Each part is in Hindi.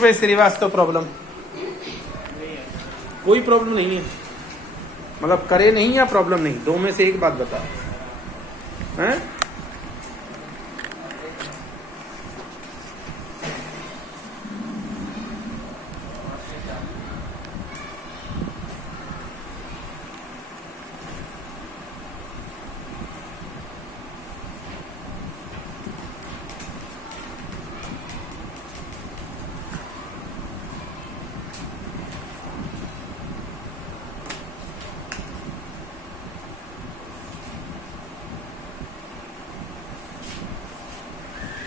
भाई श्रीवास्तव प्रॉब्लम कोई प्रॉब्लम नहीं है, मतलब करे नहीं या प्रॉब्लम नहीं, दो में से एक बात बता हैं।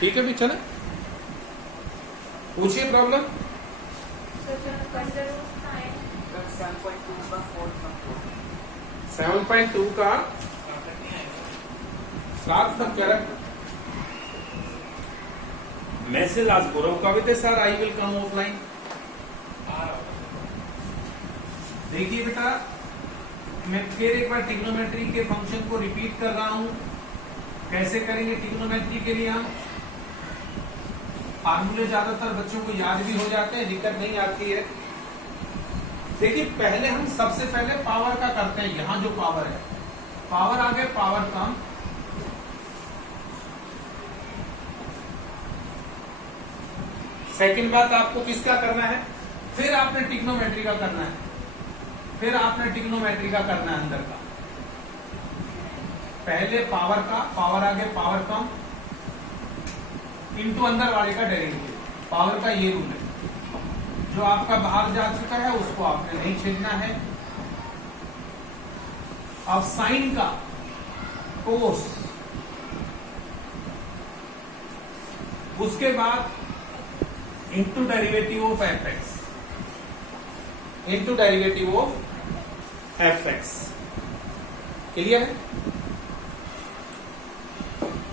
ठीक है भी चले, पूछिए प्रॉब्लम। 7.2 का 7 सब करेक्ट। मैसेज आज गौरव का भी थे sir, I will come offline. देखिए बेटा, मैं फिर एक बार ट्रिग्नोमेट्री के फंक्शन को रिपीट कर रहा हूं। कैसे करेंगे ट्रिग्नोमेट्री के लिए हम फार्मूले ज्यादातर बच्चों को याद भी हो जाते हैं, दिक्कत नहीं आती है। देखिए पहले हम सबसे पहले पावर का करते हैं। यहां जो पावर है, पावर आगे पावर कम, सेकंड बात आपको किसका करना है, फिर आपने ट्रिग्नोमेट्री का करना है, फिर आपने ट्रिग्नोमेट्री का करना है अंदर का। पहले पावर का, पावर आगे पावर कम इनटू अंदर वाले का डेरिवेटिव। पावर का ये रूल है, जो आपका बाहर जा चुका है उसको आपने नहीं छेदना है। अब साइन का कोस, उसके बाद into derivative of F x, into derivative of F x. Clear है?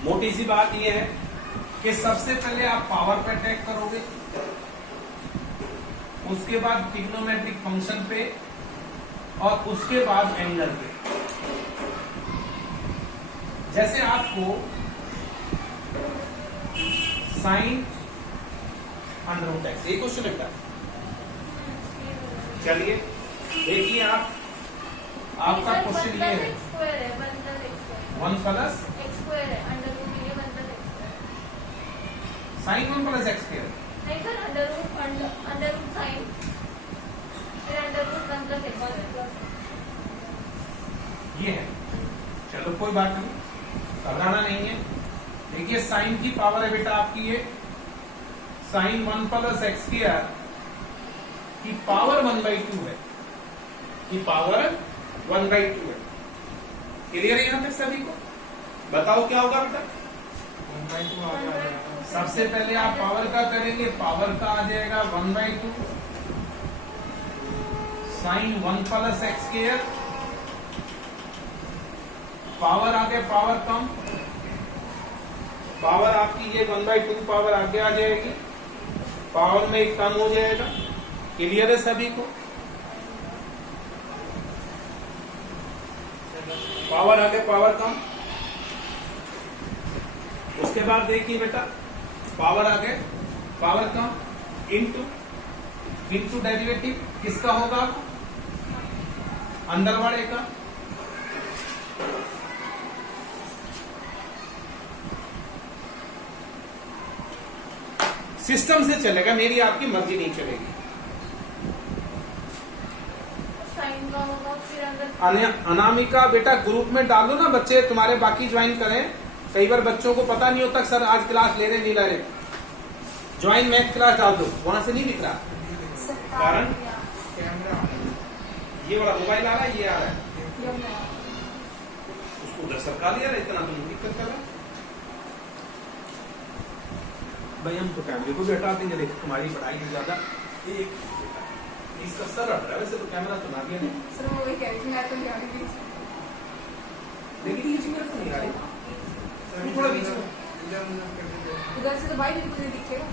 मोटी सी बात यह है कि सबसे पहले आप पावर पे अटैक करोगे, उसके बाद ट्रिग्नोमेट्रिक फंक्शन पे, और उसके बाद एंगल पे। जैसे आपको साइन अंडर रूट एक्स, ये क्वेश्चन लगता है। चलिए देखिए, आपका क्वेश्चन ये है 1 plus sign 1 plus x square नहीं सर, अंडर रूट साइन, फिर अंडर रूट 1 प्लस एक्स। ये है। चलो कोई बात नहीं, घबराना नहीं है। देखिए साइन की पावर है बेटा आपकी, ये साइन 1 प्लस एक्स स्क्वायर की पावर 1/2 है, की पावर 1/2 है। क्लियर है यहां तक सभी को? बताओ क्या होगा बेटा? 1/2 आ जाएगा। सबसे पहले आप पावर का करेंगे, पावर का आ जाएगा 1/2 sine 1 plus x square, power आगे पावर कम, पावर आपकी ये 1/2 पावर आगे आ जाएगी, पावर में एक कम हो जाएगा। क्लियर है सभी को? पावर आगे पावर कम, उसके बाद देखिए बेटा, पावर आगे पावर कम इनटू डेरिवेटिव किसका होगा? अंदर वाले का। सिस्टम से चलेगा, मेरी आपकी मर्जी नहीं चलेगी। साइन का होगा, फिर अंदर अनामिका बेटा ग्रुप में डालो ना, बच्चे तुम्हारे बाकी ज्वाइन करें। कई बार बच्चों को पता नहीं होता सर आज क्लास ले रहे नहीं ले रहे। ज्वाइन मैथ क्लास डाल दो, वहां से नहीं दिख रहा। कारण ये वाला मोबाइल आ रहा है, ये आ रहा है, उसको उधर सरका लिया रहा, इतना तो नहीं दिक्कत कर रहा भाई। हम तो कैमरे को भी हटा देंगे, देखो तुम्हारी पढ़ाई में ज्यादा इसका सर हट रहा है, वैसे तो कैमरा तो ना दिया नहीं सर, वो वही कह रही थी, मैं तो नहीं आ रही थी। लेकिन ये चीज तो नहीं आ रही, थोड़ा बीच में उधर से तो भाई बिल्कुल नहीं दिखेगा।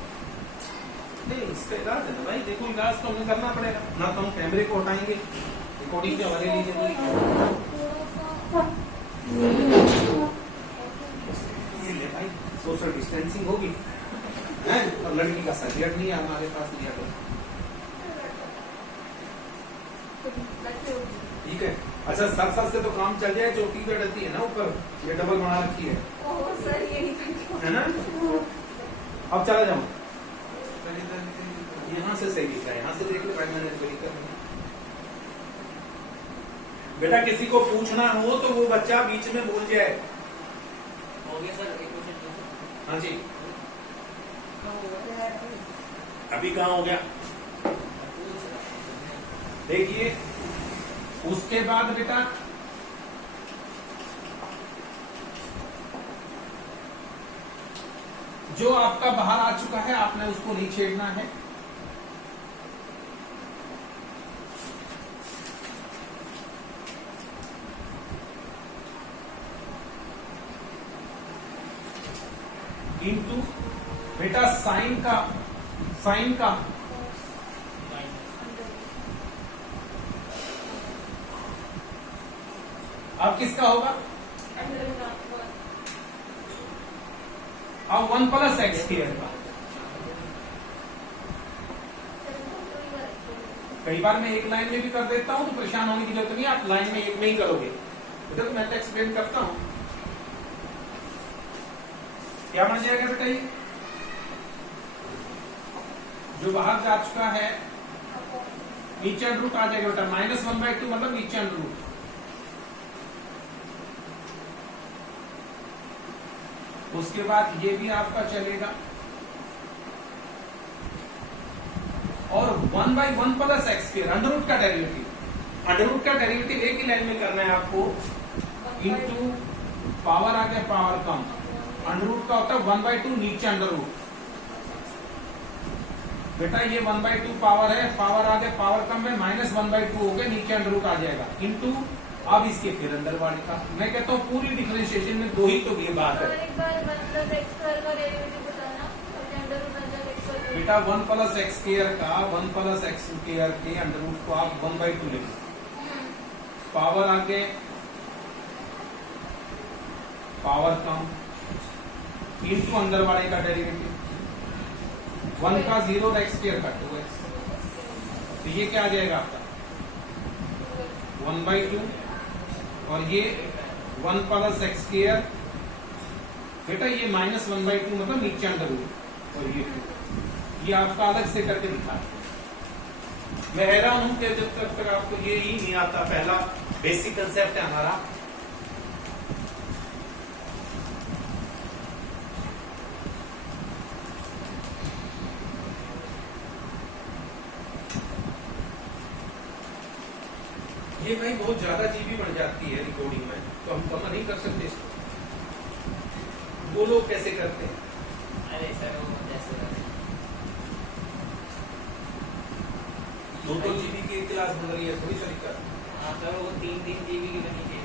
नहीं, इसका इलाज है ना भाई। देखो इलाज तो हमें करना पड़ेगा ना, तो हम कैमरे को हटाएंगे, रिकॉर्डिंग के हमारे लिए जरूरी है। ये ले भाई, सोशल डिस्टेंसिंग होगी। है, और लड़की का सर्टिफिकेट नहीं है हमारे पास लिया तो ठीक है। अच्छा सर से तो काम चल जाए, चोटी पे डलती है ना ऊपर, ये डबल बना रखी है सर ये नहीं ना। अब चला जाऊं, यहाँ से सही दिख रहा है, यहाँ से देख लो, मैंने कोई दिक्कत नहीं। बेटा किसी को पूछना हो तो वो बच्चा बीच में बोल जाए। हो गया सर, एक क्वेश्चन। हाँ जी, अभी कहाँ हो गया देखिए। उसके बाद बेटा जो आपका बाहर आ चुका है आपने उसको नहीं छेड़ना है। किंतु बेटा साइन का अब किसका होगा? अब 1 प्लस एक्स स्क्वायर का। कई बार मैं एक लाइन में भी कर देता हूं तो परेशान होने की जरूरत नहीं, आप लाइन में एक में ही करोगे। बेटा तो मैं तो एक्सप्लेन करता हूं, क्या बन जाएगा बेटा? ये जो बाहर जा चुका है नीचे अंडर रूट आ जाएगा बेटा, -1/2 मतलब नीचे अंडर रूट। उसके बाद ये भी आपका चलेगा, और 1/1 plus x square under root का डेरिवेटिव। अंडर रूट का डेरिवेटिव एक ही लाइन में करना है आपको, इनटू पावर आ गया पावर कम, अंडर रूट का होता है 1/2 नीचे अंडर रूट। बेटा ये 1/2 पावर है, पावर आ गया पावर कम में -1/2 हो गया, नीचे अंडर रूट आ जाएगा, इनटू अब इसके फिर अंदर वाले का। मैं कहता हूँ पूरी डिफरेंशिएशन में दो ही तो ये बात है एक बार 1 प्लस एक्स स्क्वायर का डेरिवेटिव बताना, और अंडर रूट अंदर एक्स स्क्वायर। बेटा 1 प्लस एक्स स्क्वायर का 1 प्लस एक्स स्क्वायर के अंडर रूट को आप 1/2 ले लो, पावर आगे पावर कम, इनटू अंदर वाले का डेरिवेटिव, 1 का 0 और एक्स स्क्वायर का 2x, तो ये क्या आ जाएगा आपका 1/2, और ये 1 प्लस एक्स स्क्वायर। बेटा ये -1/2 मतलब नीचे अंडर रूट, और ये आपका अलग से करके दिखा। मैं हैरान हूं कि जब तक आपको ये ही नहीं आता, पहला बेसिक कंसेप्ट है हमारा। ये भाई बहुत ज्यादा जीबी बढ़ जाती है रिकॉर्डिंग में, तो हम कम नहीं कर सकते इसको। वो लोग कैसे करते हैं? अरे सर वो जैसे 2 जीबी की क्लास बन रही है, थोड़ी तरीका। हाँ सर वो 3 जीबी की बनी चाहिए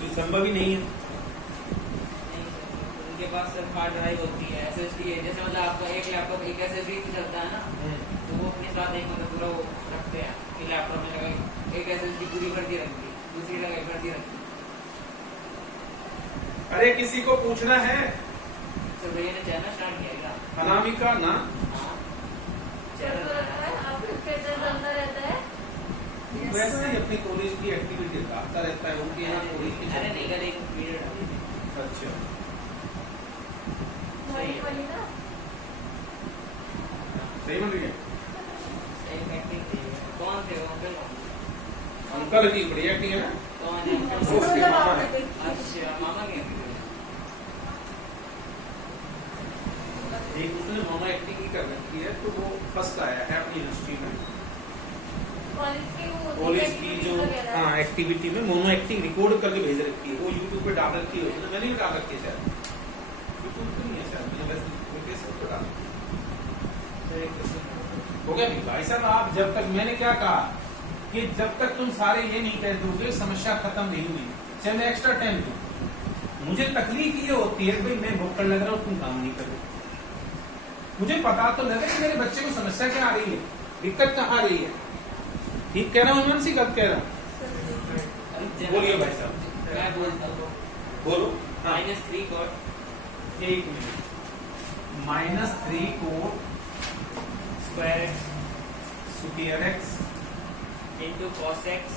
तो संभव ही नहीं है। उनके पास सर हार्ड ड्राइव होती है, SSD है, जैसे मतलब आपका एक लैपटॉप एक SSD से चलता है ना, तो वो अपने साथ एक मतलब पूरा वो रखते हैं कि लैपटॉप में लगा एक SSD पूरी भर दी रखती, दूसरी लगा भर दी रखती। अरे किसी को पूछना है? सर भैया ने चैनल स्टार्ट किया क्या? अनामिका ना, चलता रहता है, आपके स्टेटस चलता रहता है। वैसे ही अपनी कॉलेज की एक्टिविटी आता रहता है, उनके यहाँ कॉलेज की। अरे नहीं कर एक पीरियड। अच्छा वही वाली ना, सही बन रही है। कौन थे वो अंकल? अंकल की बढ़िया की है ना, कौन है अंकल? वो उसके मामा है। अच्छा मामा के एक उसने मामा एक्टिंग ही कर रखी है, तो वो फर्स्ट आया है अपनी यूनिवर्सिटी में। कॉलेज की जो हाँ एक्टिविटी में मोनो एक्टिंग रिकॉर्ड करके भेज रखी है, वो यूट्यूब पे डाल रखी है उसने। मैंने भी डाल रखी है शायद, यूट्यूब पे नहीं है शायद, मैंने वैसे फेसबुक पे डाला हो गया। नहीं भाई साहब, आप जब तक, मैंने क्या कहा कि जब तक तुम सारे ये नहीं कह दोगे समस्या खत्म नहीं हुई, चाहे मैं एक्स्ट्रा टाइम दूं। मुझे तकलीफ ये होती है भाई मैं भूख लग रहा हूँ, तुम काम नहीं करो। मुझे पता तो लगे कि मेरे बच्चे को समस्या क्या आ रही है, दिक्कत कहाँ आ रही है। ठीक कह रहा हूँ मनसी, गलत कह रहा हूँ? बोलिए भाई साहब। मैं बोलता हूँ बोलो। हाँ -3 cot एक मिनट, -3 cot square x square x into cos x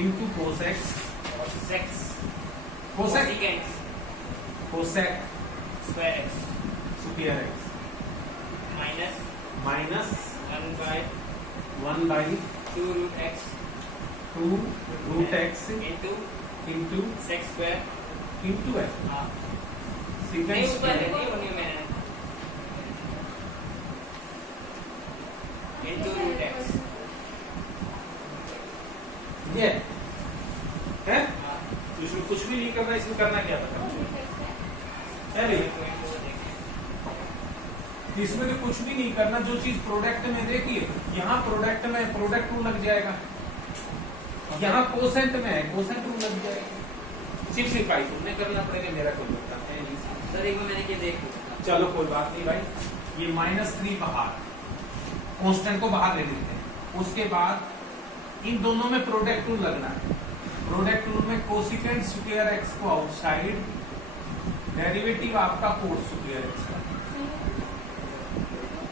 into cosec x cosec x cosec cosecant cosec square x square x minus minus 1/2 root x 2 root x into into sec x square into x हाँ सेकेंड नहीं ऊपर है स्क्वायर नहीं होनी मैंने इंटू रूट एक्स ये है हाँ इसमें कुछ भी नहीं करना, इसमें करना क्या था है भैया, इसमें तो कुछ भी नहीं करना। जो चीज प्रोडक्ट में देखिए, यहाँ प्रोडक्ट में प्रोडक्ट रूल लग जाएगा, यहाँ कोसेंट में है कोसेंट रूल लग जाएगा। सिंप्लीफाई तुमने करना पड़ेगा, मेरा कोई मतलब है नहीं। सर एक बार मैंने क्या देख लिया चलो कोई बात नहीं भाई, ये -3 बाहर, कांस्टेंट को बाहर ले लेते हैं। उसके बाद इन दोनों में प्रोडक्ट रूल लगना है। प्रोडक्ट रूल में कोसिकेंट स्क्वायर एक्स को आउटसाइड, डेरिवेटिव आपका कोट स्क्वायर एक्स का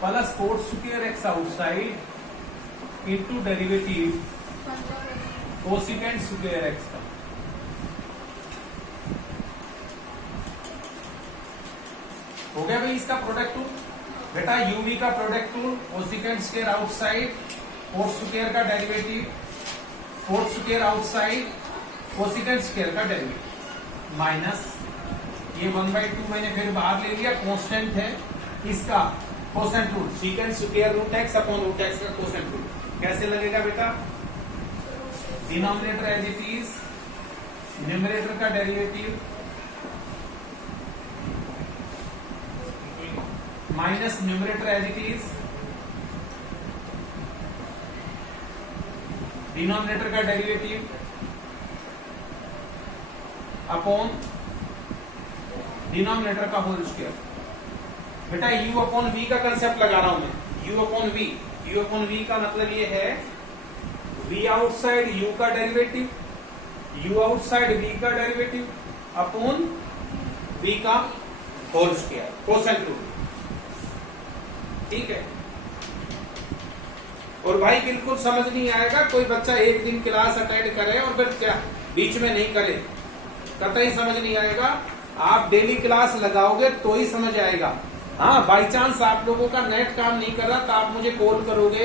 plus cot square x outside into derivative cosecant square x का। हो गया भाई इसका प्रोडक्ट रूल। बेटा यूवी का product rule, cosecant square outside cot square का derivative, cot square outside cosecant square का डेरिवेटिव, माइनस ये 1/2 मैंने फिर बाहर ले लिया, कांस्टेंट है इसका quotient rule, secant square root x upon root x का कोसेंट रूल। कैसे लगेगा बेटा, denominator as it is, numerator का derivative minus numerator as it is, denominator का डेरिवेटिव अपॉन डिनोमिनेटर का होल स्क्वायर। बेटा u अपॉन v का कंसेप्ट लगा रहा हूं मैं, u अपॉन v का मतलब ये है v आउटसाइड u का डेरिवेटिव, u आउटसाइड v का डेरिवेटिव अपॉन v का होल स्क्वायर, कोसेंट रूल। ठीक है, और भाई बिल्कुल समझ नहीं आएगा कोई बच्चा एक दिन क्लास अटेंड करे और फिर क्या बीच में नहीं करे, कतई समझ नहीं आएगा। आप डेली क्लास लगाओगे तो ही समझ आएगा। हाँ, बाई चांस आप लोगों का नेट काम नहीं कर रहा तो आप मुझे कॉल करोगे,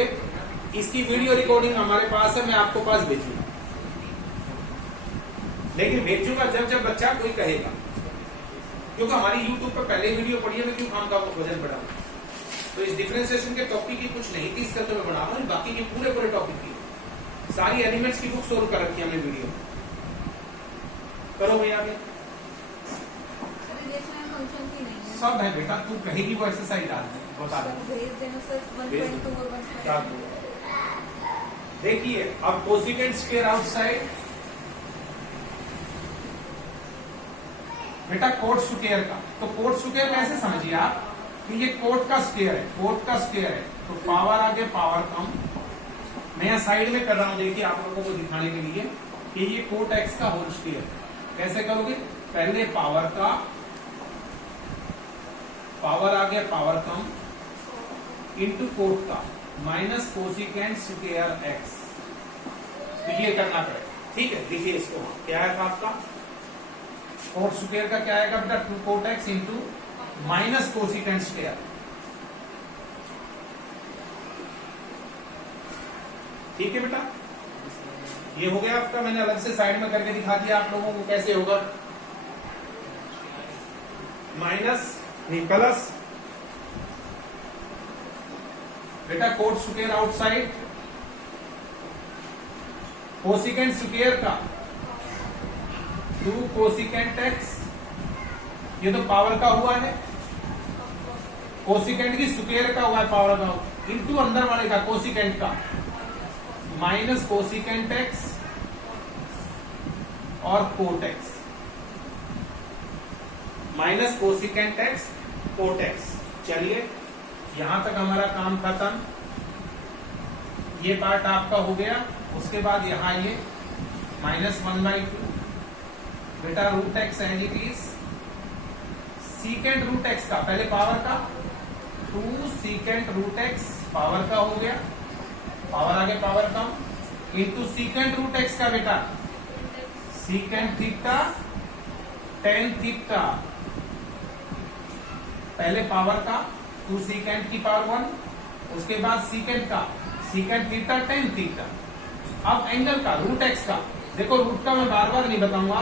इसकी वीडियो रिकॉर्डिंग हमारे पास है, मैं आपको पास भेजूंगा। लेकिन भेजूंगा जब बच्चा कोई कहेगा, क्योंकि हमारी यूट्यूब पर पहले वीडियो पड़ी है, मैं क्यों काम का वजन बढ़ा। तो इस डिफरेंशिएशन के टॉपिक की कुछ नहीं थी, इसका तो मैं बना रहा हूँ, बाकी के पूरे टॉपिक की सारी एलिमेंट्स की बुक सोल्व कर रखी है हमने वीडियो। करो भैया अभी सब है बेटा, तू कहेगी वो एक्सरसाइज डाल दे, बता दे। देखिए अब कोसिकेंट स्क्वायर आउटसाइड, बेटा कोट स्क्वायर का, तो कोट स्क्वायर कैसे समझिए आप कि ये कोट का स्क्वायर है, कोट का स्क्वायर है, तो पावर आगे पावर कम। मैं यहाँ साइड में कर रहा हूं, देखिए आप लोगों को दिखाने के लिए कि ये कोट एक्स का होल स्क्वायर। कैसे करोगे, पहले पावर का, पावर आ गया पावर कम इंटू कोट का माइनस कोसिकेंट स्क्वायर एक्स, तो ये करना पड़ेगा। ठीक है, देखिए इसको क्या है आपका कोट स्क्वायर का क्या आएगा बेटा, 2 cot x into minus cosecant square. ठीक है बेटा, ये हो गया आपका, मैंने अलग से साइड में करके दिखा दिया आप लोगों को कैसे होगा। माइनस नहीं प्लस, बेटा coat square outside cosecant square का 2 कोसिकेंट एक्स, ये तो पावर का हुआ है, कोसिकेंट की स्क्वायर का हुआ है पावर का, इंटू अंदर वाले का कोसिकेंट का माइनस कोसिकेंट एक्स और cot x, minus cosecant x cot x. चलिए यहां तक हमारा काम खत्म, ये पार्ट आपका हो गया। उसके बाद यहां ये -1/2 बेटा root x and it is secant root x का, पहले पावर का 2 सीकेंट रूट एक्स पावर का हो गया, पावर आगे पावर का इंटू सीकेंट रूट एक्स का बेटा सीकेंट थीटा टेन थीटा, पहले पावर का 2 सीकेंट की पावर 1, उसके बाद सीकेंट का सीकेंट थीटा टेन थीटा। अब एंगल का रूट एक्स का, देखो रूट का मैं बार बार नहीं बताऊंगा,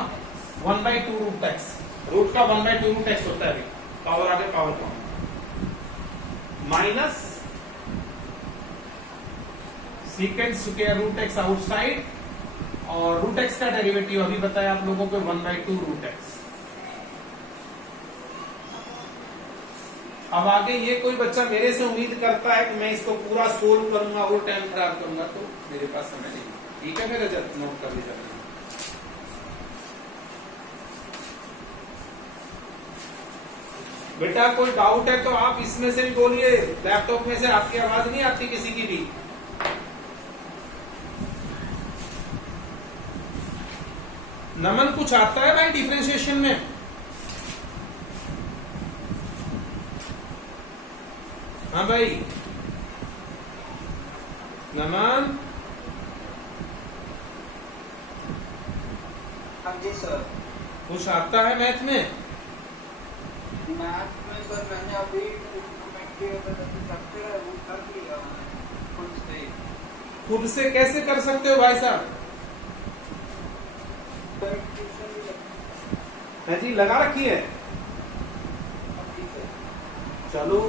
1/2 रूट एक्स, रूट का 1/2 रूट एक्स होता है, पावर आगे पावर का minus secant square root x outside, और रूट एक्स का डेरिवेटिव अभी बताया आप लोगों को 1/2 रूट एक्स। अब आगे ये कोई बच्चा मेरे से उम्मीद करता है कि मैं इसको पूरा सोल्व करूंगा और टाइम खराब करूंगा, तो मेरे पास समय नहीं। ठीक है, मेरा नोट कर लीजिए। बेटा कोई डाउट है तो आप इसमें से भी बोलिए, लैपटॉप में से आपकी आवाज नहीं आती किसी की भी। नमन कुछ आता है भाई डिफरेंशिएशन में? हाँ भाई नमन। हाँ जी सर। कुछ आता है मैथ में? मैथ में सर मैंने अभी वो कर लिया खुद से। खुद से कैसे कर सकते हो भाई साहब? है जी, लगा रखी है। चलो,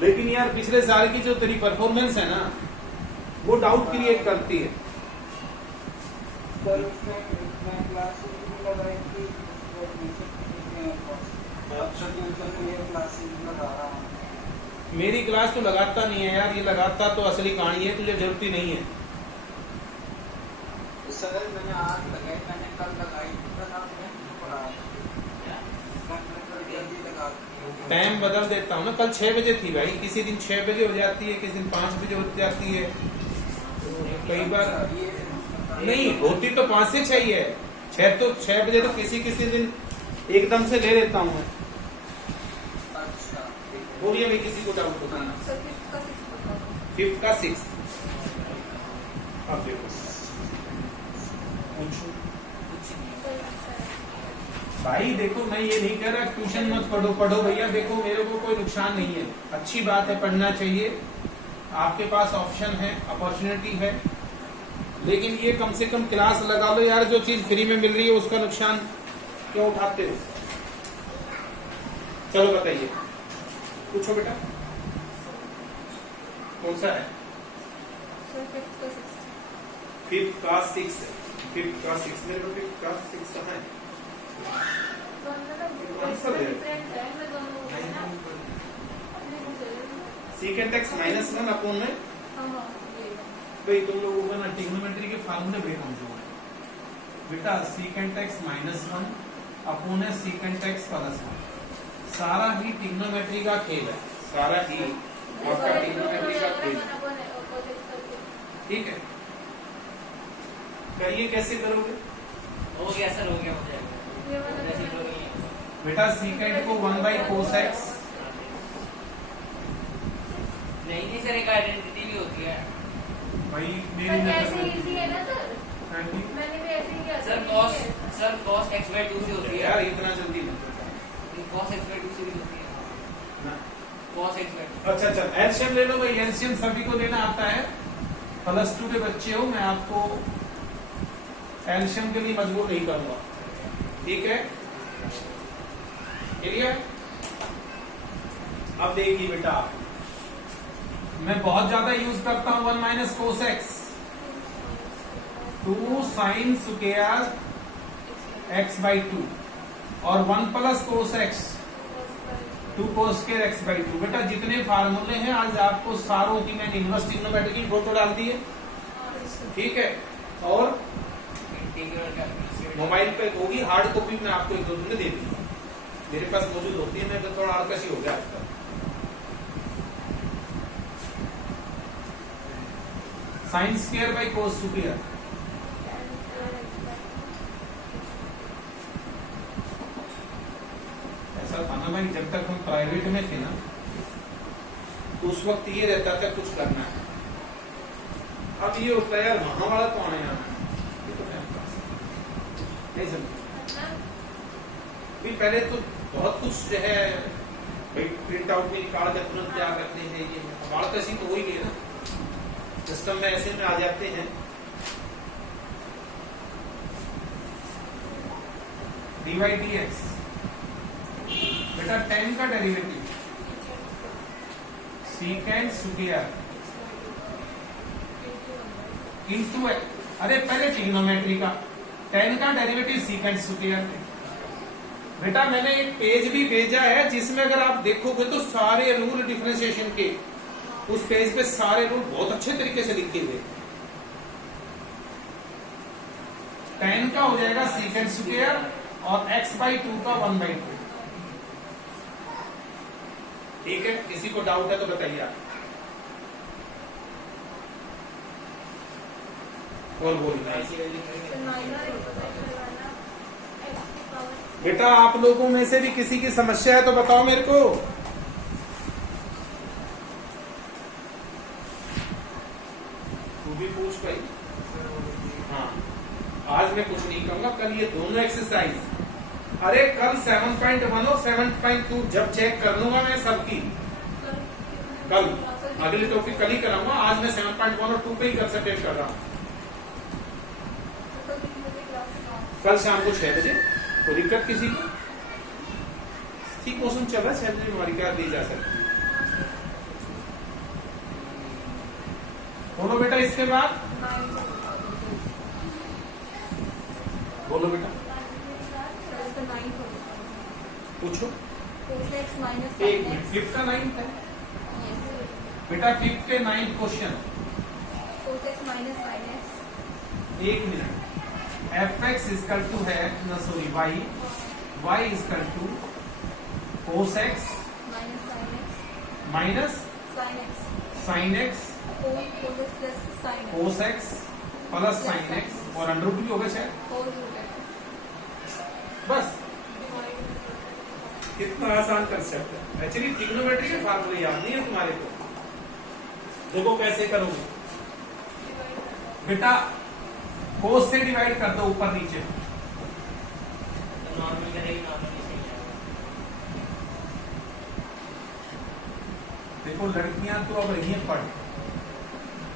लेकिन यार पिछले साल की जो तेरी परफॉर्मेंस है ना, वो डाउट क्रिएट करती है। सर उसमें क्लासेस भी लगाई थी, क्लासेस लगा रहा हूँ। मेरी क्लास तो लगाता नहीं है यार, ये लगाता तो असली कहानी है, तुझे जरूरत ही नहीं है। सर मैंने आज लगाई, मैंने कल लगाई, टाइम बदल देता हूँ ना, कल 6 बजे थी भाई, किसी दिन 6 बजे हो जाती है, किसी दिन 5 बजे हो जाती है, कई बार नहीं होती तो 5 से 6 ही है, 6 बजे तो किसी किसी दिन एकदम से ले लेता हूँ मैं। अच्छा बोलिए भाई, किसी को डाउट होता है? सर फिफ्थ का 6 बताओ। 5th का 6। अब देखो पूछो भाई, देखो मैं ये नहीं कह रहा ट्यूशन मत पढ़ो, पढ़ो भैया, देखो मेरे को कोई नुकसान नहीं है, अच्छी बात है, पढ़ना चाहिए, आपके पास ऑप्शन है, अपॉर्चुनिटी है, लेकिन ये कम से कम क्लास लगा लो यार, जो चीज फ्री में मिल रही है उसका नुकसान क्यों उठाते हो? चलो बताइए, पूछो बेटा, कौन सा है? सर फिफ्थ का 6। 5th का 6 है, 5th का 6, मेरे को 5th का 6 कहाँ है? सीकेंट एक्स -1 अपोन में, भाई तुम लोगों को ना ट्रिग्नोमेट्री के फार्मूले बेकमजोर है बेटा। सीकेंट एक्स -1 अपोन है सीकेंट एक्स +1, सारा ही ट्रिग्नोमेट्री का खेल है, सारा ही आपका ट्रिग्नोमेट्री का खेल है। ठीक है, क्या ये कैसे करोगे? हो गया सर, हो गया, हो जाएगा। बेटा सीकेंट को 1/cos x, नहीं सर, एक आइडेंटिटी भी होती है भाई मेरी पर नजर ऐसे में इजी है ना सर, हाँ जी। मैंने भी ऐसे ही किया था। सर। cos x/2 से होती है यार इतना जल्दी मत बताओ। cos x/2 से भी होती है ना। cos x/2। अच्छा अच्छा, एलसीएम ले लो भाई, एलसीएम सभी को लेना आता है, +2 के बच्चे हो, मैं आपको एलसीएम के लिए मजबूर नहीं करूंगा, ठीक है? क्लियर? अब देखिए बेटा, मैं बहुत ज्यादा यूज करता हूं 1 - cos x, 2 sin square x/2 और 1 + cos x, 2 cos square x/2। बेटा जितने फार्मूले हैं आज आपको सारों की मैंने इनवर्स ट्रिग्नोमेट्री की फोटो डाल दी है, ठीक है? और मोबाइल पे होगी, हार्ड कॉपी में आपको 1-2 दिन में दे दी, मेरे पास मौजूद होती है, मैं तो थोड़ा आलकशी हो गया आजकल। Sine square by cos square, ऐसा था ना भाई, प्राइवेट में थे ना, तो उस वक्त ये रहता था कुछ करना है। अब ये होता है यार वहां वाला तो आने आना है, ये तो मैं नहीं समझ। भी पहले तो बहुत कुछ जो है भाई प्रिंट आउट में निकाल के तुरंत तैयार रखने हैं, ये हमारा तो ऐसी तो हो ही गई ना, सिस्टम में ऐसे में आ जाते हैं। dydx बेटा 10 का डेरिवेटिव सीकेंड स्क्वायर इंटू, अरे पहले ट्रिग्नोमेट्री का 10 का डेरिवेटिव सीकेंड स्क्वायर। बेटा मैंने एक पेज भी भेजा है जिसमें अगर आप देखोगे तो सारे रूल डिफरेंशिएशन के उस पेज पे सारे रूल बहुत अच्छे तरीके से लिखे हुए। 10 का हो जाएगा सीकेंड स्क्वायर और x/2 का 1/2। ठीक है, किसी को डाउट है तो बताइए आप। और बोलिए बेटा, आप लोगों में से भी किसी की समस्या है तो बताओ मेरे को। तू भी पूछ भाई। हाँ, आज मैं कुछ नहीं कहूंगा, कल ये दोनों एक्सरसाइज, अरे कल 7.1 और 7.2 जब चेक कर लूंगा मैं सबकी, कल अगले टॉपिक कल ही कराऊंगा। आज मैं 7.1 और 2 पे ही कंसंट्रेट कर रहा हूँ। कल शाम को 6 बजे, कोई दिक्कत किसी को? ठीक मौसम चल रहा है, 6 बजे हमारी कार दी जा सकती है। बोलो बेटा, इसके बाद बोलो बेटा, पूछो। एक मिनट, 5th का 9th है बेटा, 5th के 9th क्वेश्चन। एक मिनट, fx इजकल टू है ना, sorry y is equal to cos x minus sin x cos x plus sin x और अंडर रूट भी होगा शायद। बस कितना आसान कंसेप्ट है। एक्चुअली ट्रिग्नोमेट्री के फार्मूले याद नहीं है तुम्हारे को। देखो कैसे करोगे बेटा, कोस से डिवाइड कर दो ऊपर नीचे। नॉर्मल करेगी, नॉर्मल नहीं है। देखो लड़कियां तो अब रही हैं पढ़,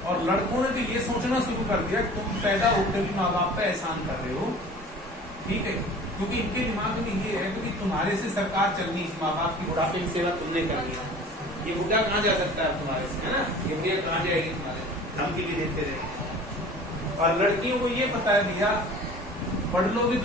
और लड़कों ने तो ये सोचना शुरू कर दिया तुम पैदा होकर भी माँ बाप पे एहसान कर रहे हो। ठीक है, क्योंकि इनके दिमाग में ये है क्योंकि तुम्हारे से सरकार चलनी, इस माँ बाप की बुढ़ापे की सेवा तुमने करनी है। ये बुढ़ा कहाँ जा सकता है तुम्हारे से, है ना? ये बुढ़िया कहाँ जाएगी तुम्हारे, धमकी भी देते रहे। और लड़कियों को ये पता है भैया पढ़ लोगे तो